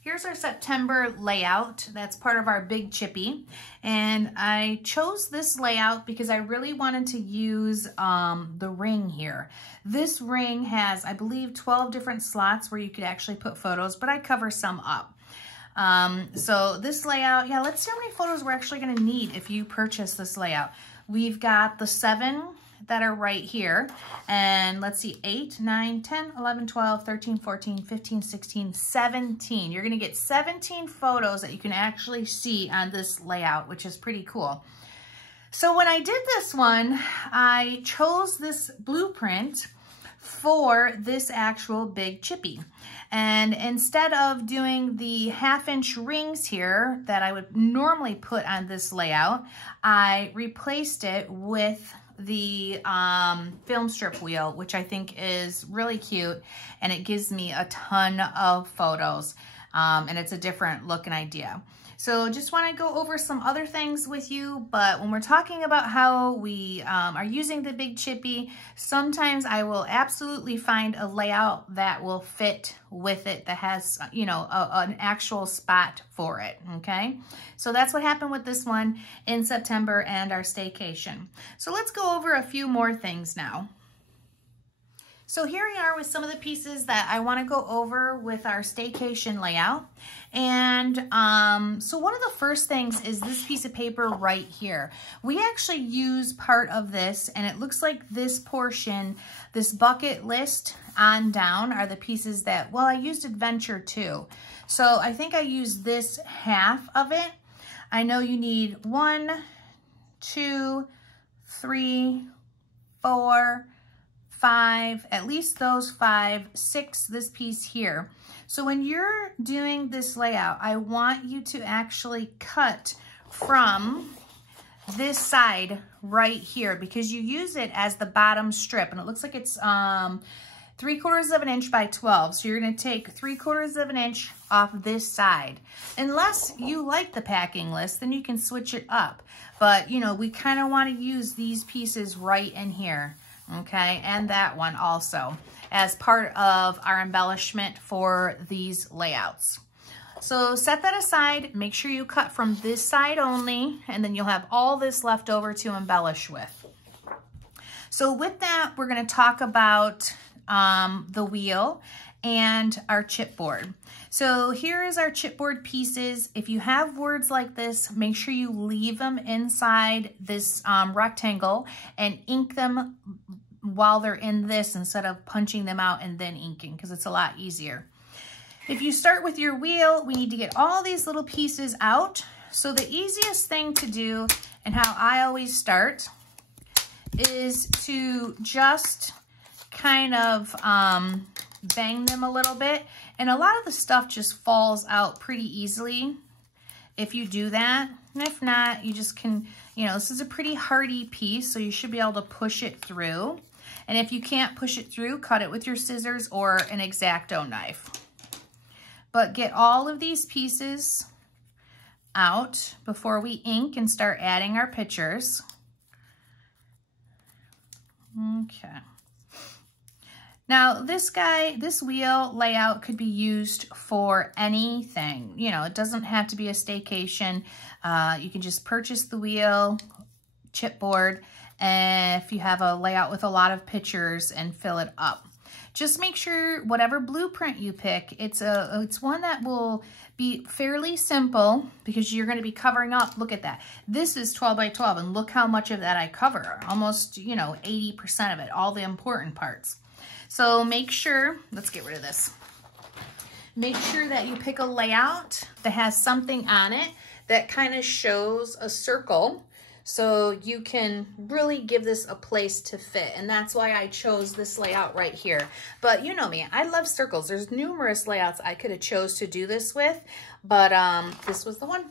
Here's our September layout. That's part of our big chippy. And I chose this layout because I really wanted to use the ring here. This ring has, I believe, 12 different slots where you could actually put photos, but I cover some up. So this layout, yeah, let's see how many photos we're actually gonna need if you purchase this layout. We've got the 7 that are right here. And let's see, 8, 9, 10, 11, 12, 13, 14, 15, 16, 17. You're gonna get 17 photos that you can actually see on this layout, which is pretty cool. So when I did this one, I chose this blueprint for this actual big chippy. And instead of doing the 1/2-inch rings here that I would normally put on this layout, I replaced it with the film strip wheel, which I think is really cute, and it gives me a ton of photos, and it's a different look and idea. So just want to go over some other things with you, but when we're talking about how we are using the big chippy, sometimes I will absolutely find a layout that will fit with it, that has, you know, an actual spot for it, okay? So that's what happened with this one in September and our staycation. So let's go over a few more things now. So here we are with some of the pieces that I want to go over with our staycation layout. And so one of the first things is this piece of paper right here. We actually use part of this, and it looks like this portion, this bucket list on down, are the pieces that, well, I used adventure too. So I think I used this half of it. I know you need 1, 2, 3, 4, 5, at least those 5, 6, this piece here. So when you're doing this layout, I want you to actually cut from this side right here, because you use it as the bottom strip, and it looks like it's 3/4 of an inch by 12. So you're gonna take 3/4 of an inch off this side. Unless you like the packing list, then you can switch it up. But you know, we kind of want to use these pieces right in here. Okay, and that one also as part of our embellishment for these layouts. So set that aside, make sure you cut from this side only, and then you'll have all this left over to embellish with. So with that, we're going to talk about the wheel and our chipboard. So here is our chipboard pieces. If you have words like this, make sure you leave them inside this rectangle and ink them while they're in this instead of punching them out and then inking, because it's a lot easier. If you start with your wheel, we need to get all these little pieces out. So the easiest thing to do, and how I always start, is to just kind of bang them a little bit. And a lot of the stuff just falls out pretty easily if you do that. And if not, you just can, you know, this is a pretty hardy piece, so you should be able to push it through. And if you can't push it through, cut it with your scissors or an X-Acto knife. But get all of these pieces out before we ink and start adding our pictures. Okay. Now this wheel layout could be used for anything. You know, it doesn't have to be a staycation. You can just purchase the wheel, chipboard, and if you have a layout with a lot of pictures, and fill it up. Just make sure whatever blueprint you pick, it's one that will be fairly simple, because you're going to be covering up. Look at that. This is 12 by 12, and look how much of that I cover. Almost, you know, 80% of it, all the important parts. So make sure, let's get rid of this. Make sure that you pick a layout that has something on it that kind of shows a circle, so you can really give this a place to fit. And that's why I chose this layout right here. But you know me, I love circles. There's numerous layouts I could have chose to do this with, but this was the one.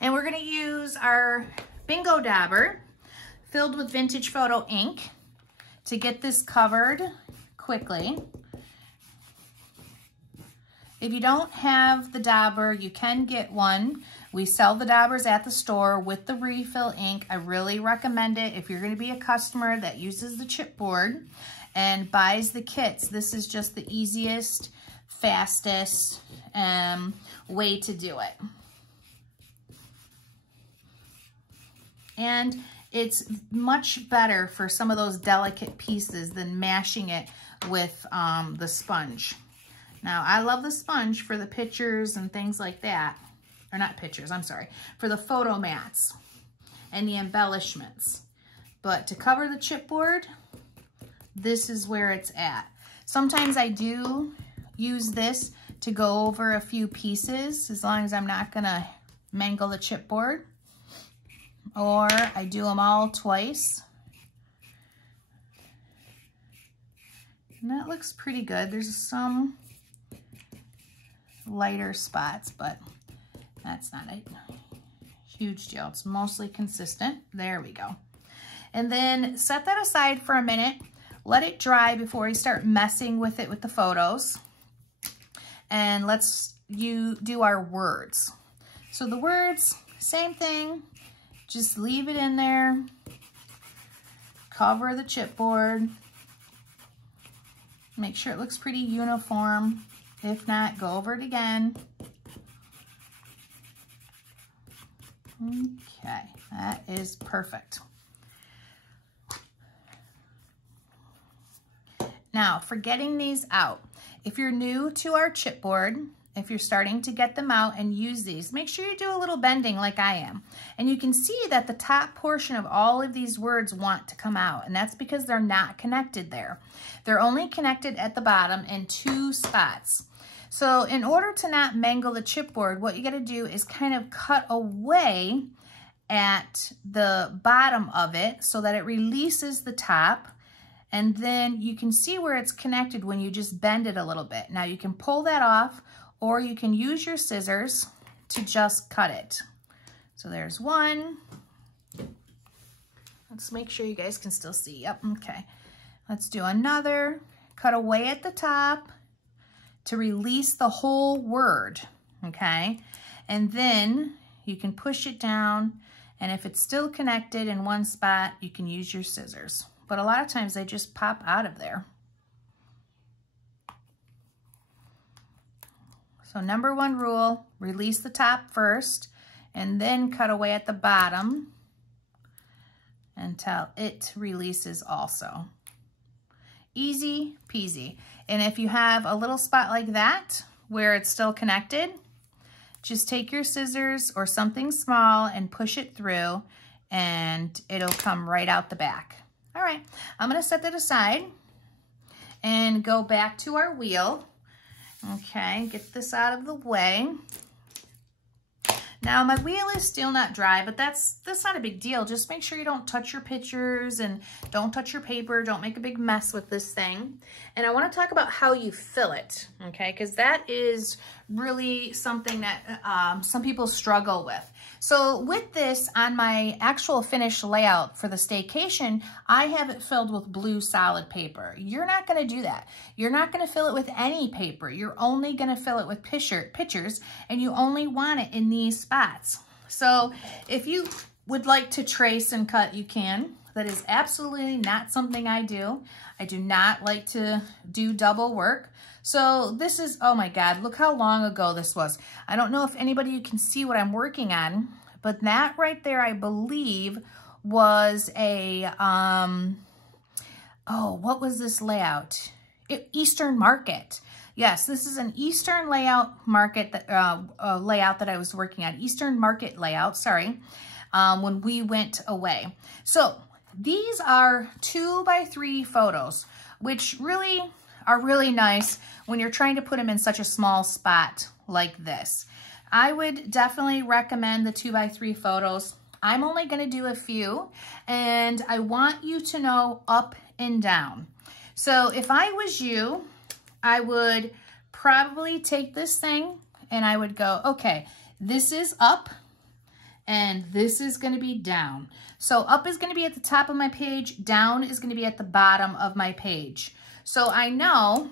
And we're gonna use our bingo dauber filled with vintage photo ink to get this covered quickly. If you don't have the dauber, you can get one. We sell the daubers at the store with the refill ink. I really recommend it if you're going to be a customer that uses the chipboard and buys the kits. This is just the easiest fastest way to do it. And it's much better for some of those delicate pieces than mashing it with the sponge. Now, I love the sponge for the pictures and things like that. Or not pictures, I'm sorry. For the photo mats and the embellishments. But to cover the chipboard, this is where it's at. Sometimes I do use this to go over a few pieces, as long as I'm not gonna mangle the chipboard. Or I do them all twice. And that looks pretty good. There's some lighter spots, but that's not a huge deal. It's mostly consistent. There we go. And then set that aside for a minute. Let it dry before you start messing with it with the photos. And let's do our words. So the words, same thing. Just leave it in there. Cover the chipboard. Make sure it looks pretty uniform. If not, go over it again. Okay, that is perfect. Now, for getting these out, if you're new to our chipboard, if you're starting to get them out and use these, make sure you do a little bending like I am. And you can see that the top portion of all of these words want to come out, and that's because they're not connected there. They're only connected at the bottom in 2 spots. So in order to not mangle the chipboard, what you got to do is kind of cut away at the bottom of it so that it releases the top. And then you can see where it's connected when you just bend it a little bit. Now you can pull that off, or you can use your scissors to just cut it. So there's one. Let's make sure you guys can still see. Yep, okay. Let's do another. Cut away at the top to release the whole word, okay? And then you can push it down, and if it's still connected in one spot, you can use your scissors. But a lot of times they just pop out of there. So number 1 rule, release the top first and then cut away at the bottom until it releases also. Easy peasy. And if you have a little spot like that where it's still connected, just take your scissors or something small and push it through and it'll come right out the back. All right, I'm gonna set that aside and go back to our wheel. Okay, get this out of the way. Now my wheel is still not dry, but that's not a big deal. Just make sure you don't touch your pictures and don't touch your paper. Don't make a big mess with this thing. And I want to talk about how you fill it, okay? Because that is really something that some people struggle with. So with this, on my actual finished layout for the Staycation, I have it filled with blue solid paper. You're not going to do that. You're not going to fill it with any paper. You're only going to fill it with pictures, and you only want it in these spots. So if you would like to trace and cut, you can. That is absolutely not something I do. I do not like to do double work. So this is, oh my God, look how long ago this was. I don't know if anybody can see what I'm working on, but that right there, I believe, was a, what was this layout? Eastern Market. Yes, this is an Eastern layout market that, layout that I was working on. Eastern Market layout, sorry, when we went away. So these are 2x3 photos, which really are really nice when you're trying to put them in such a small spot like this. I would definitely recommend the 2x3 photos. I'm only going to do a few, and I want you to know up and down. So if I was you, I would probably take this thing and I would go, okay, this is up and this is going to be down. So up is going to be at the top of my page, down is going to be at the bottom of my page. So I know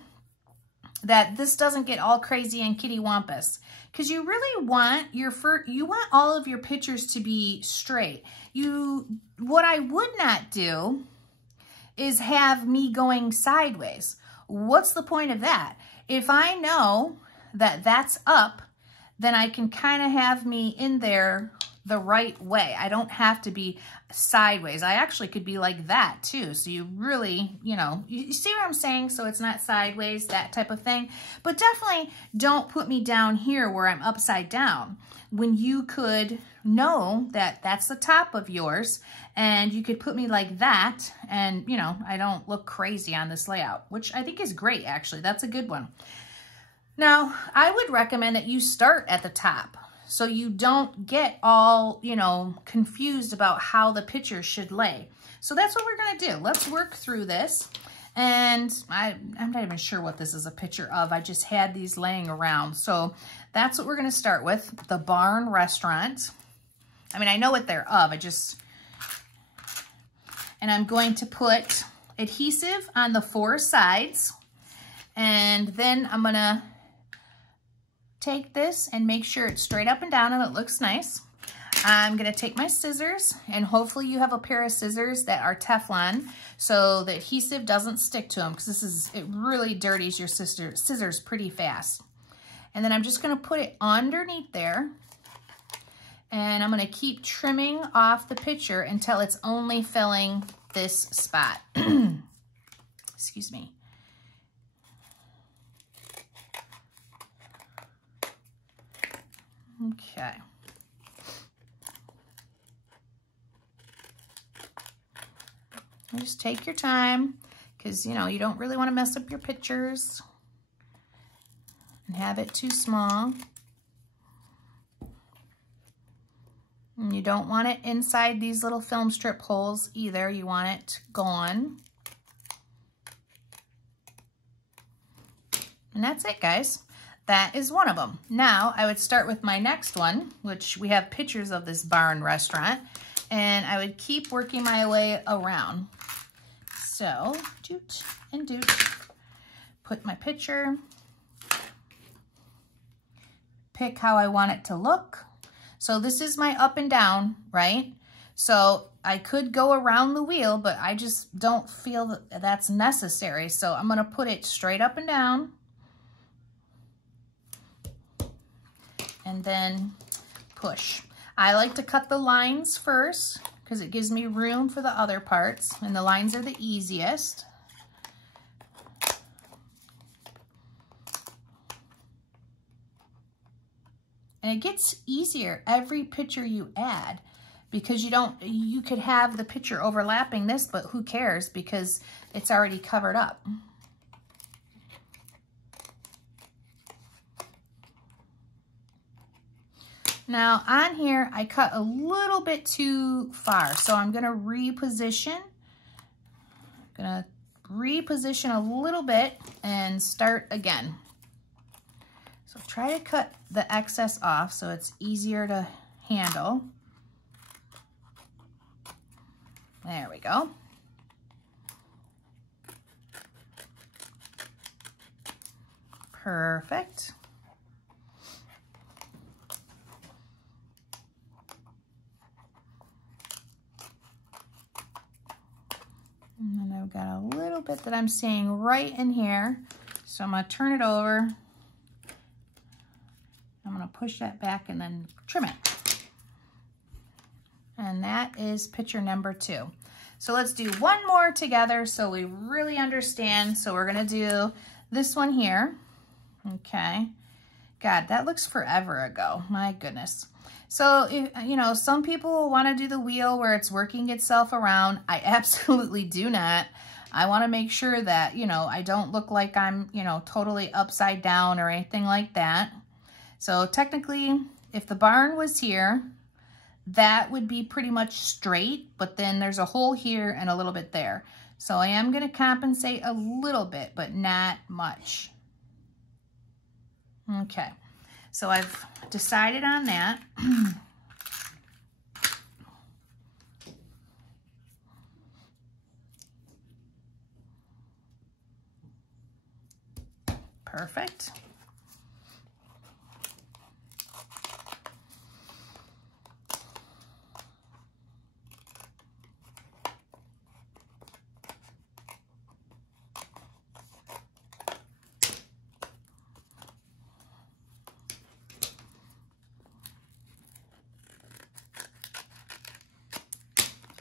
that this doesn't get all crazy and kittywampus, because you really want you want all of your pictures to be straight. What I would not do is have me going sideways. What's the point of that? If I know that that's up, then I can kind of have me in there the right way. I don't have to be sideways. I actually could be like that too. So you really, you see what I'm saying? So it's not sideways, that type of thing. But definitely don't put me down here where I'm upside down, when you could know that that's the top of yours, and you could put me like that, and I don't look crazy on this layout, which I think is great actually. That's a good one. Now, I would recommend that you start at the top so you don't get all, confused about how the picture should lay. So that's what we're going to do. Let's work through this. And I'm not even sure what this is a picture of. I just had these laying around. So that's what we're going to start with, the barn restaurant. I mean, I know what they're of. And I'm going to put adhesive on the 4 sides. And then I'm going to take this and make sure it's straight up and down and it looks nice. I'm going to take my scissors, and hopefully you have a pair of scissors that are Teflon so the adhesive doesn't stick to them, because it really dirties your scissors pretty fast. And then I'm just going to put it underneath there, and I'm going to keep trimming off the picture until it's only filling this spot. Excuse me. Okay. Just take your time, because, you don't really want to mess up your pictures and have it too small. And you don't want it inside these little film strip holes either. You want it gone. And that's it, guys. That is one of them. Now, I would start with my next one, which we have pictures of this barn restaurant, and I would keep working my way around. So, doot and doot, put my picture, pick how I want it to look. So this is my up and down, right? So I could go around the wheel, but I just don't feel that that's necessary. So I'm gonna put it straight up and down. And then push. I like to cut the lines first because it gives me room for the other parts, and the lines are the easiest. And it gets easier every picture you add, because you could have the picture overlapping this, but who cares, because it's already covered up. Now on here, I cut a little bit too far, so I'm gonna reposition. A little bit and start again. So try to cut the excess off so it's easier to handle. There we go. Perfect. And then I've got a little bit that I'm seeing right in here. So I'm going to turn it over. I'm going to push that back and then trim it. And that is picture number 2. So let's do one more together so we really understand. So we're going to do this one here. Okay. God, that looks forever ago. My goodness. So, some people will want to do the wheel where it's working itself around. I absolutely do not. I want to make sure that, I don't look like I'm, totally upside down or anything like that. So technically, if the barn was here, that would be pretty much straight, but then there's a hole here and a little bit there. So I am going to compensate a little bit, but not much. Okay. So I've decided on that. Perfect.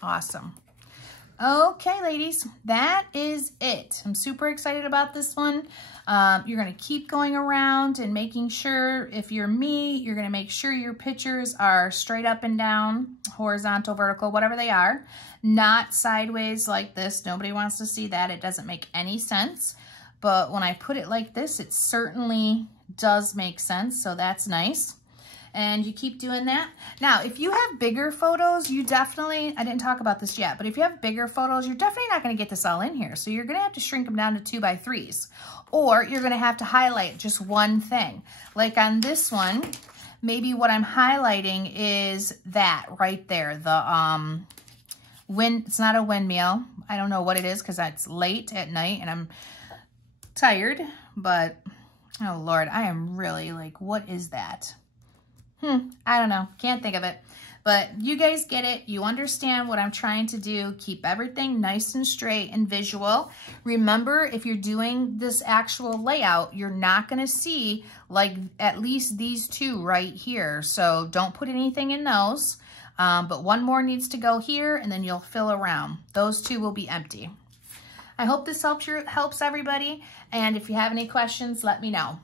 Awesome. Okay, ladies, that is it. I'm super excited about this one. You're going to keep going around and making sure, if you're me, you're going to make sure your pictures are straight up and down, horizontal, vertical, whatever they are, not sideways like this. Nobody wants to see that. It doesn't make any sense. But when I put it like this, it certainly does make sense. So that's nice. And you keep doing that. Now, if you have bigger photos, you definitely, I didn't talk about this yet, but if you have bigger photos, you're definitely not gonna get this all in here. So you're gonna have to shrink them down to 2x3s, or you're gonna have to highlight just one thing. Like on this one, maybe what I'm highlighting is that right there, the it's not a windmill. I don't know what it is because it's late at night and I'm tired, but oh Lord, I am really like, what is that? I don't know. Can't think of it. But you guys get it. You understand what I'm trying to do. Keep everything nice and straight and visual. Remember, if you're doing this actual layout, you're not going to see like at least these two right here. So don't put anything in those. But one more needs to go here and then you'll fill around. Those two will be empty. I hope this helps everybody. And if you have any questions, let me know.